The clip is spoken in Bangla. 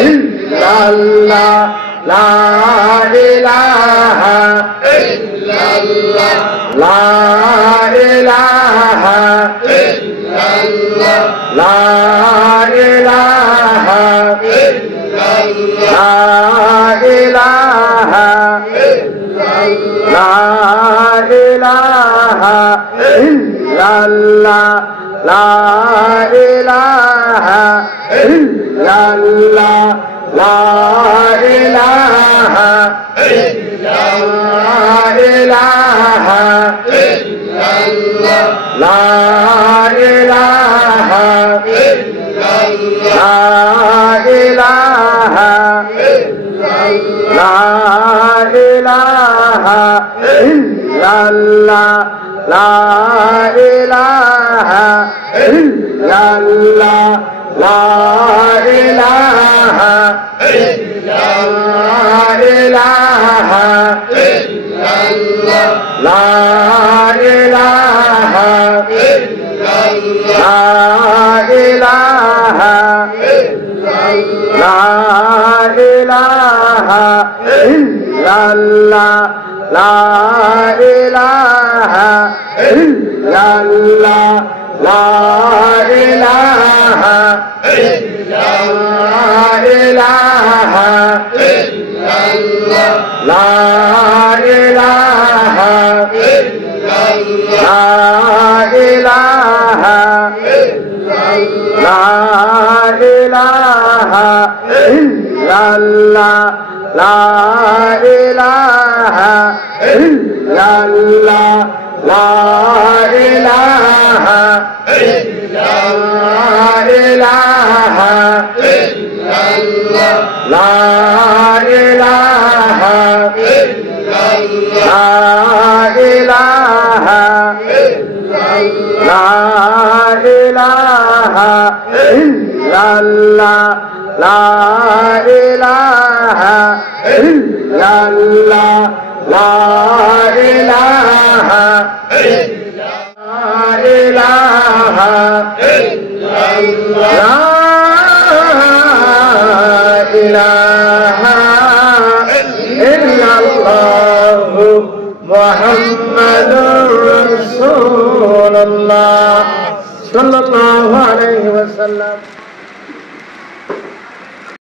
ইল্লাল্লাহ লা ইলাহা ইল্লাল্লাহ লা ইলাহা ইল্লাল্লাহ লা ইলাহা ইল্লাল্লাহ লা ইলাহা ইল্লাল্লাহ লা ইলাহা ইল্লাল্লাহ লা ইলাহা ইল্লাল্লাহ লা ইলাহা ইল্লাল্লাহ লা ইলাহা ইল্লাল্লাহ লা ইলাহা ইল্লাল্লাহ লা ইলাহা ইল্লাল্লাহ লা ইলাহা ইল্লাল্লাহ লা ইলাহা ইল্লাল্লাহ লা ইলাহা ইল্লাল্লাহ লা ইলাহা ইল্লাল্লাহ লা ইলাহা ইল্লাল্লাহ লা ইলাহা ইল্লাল্লাহ লা ইলাহা ইল্লাল্লাহ লা ইলাহা ইল্লাল্লাহু মুহাম্মাদুর রাসূলুল্লাহ সাল্লাল্লাহু আলাইহি ওয়াসাল্লাম।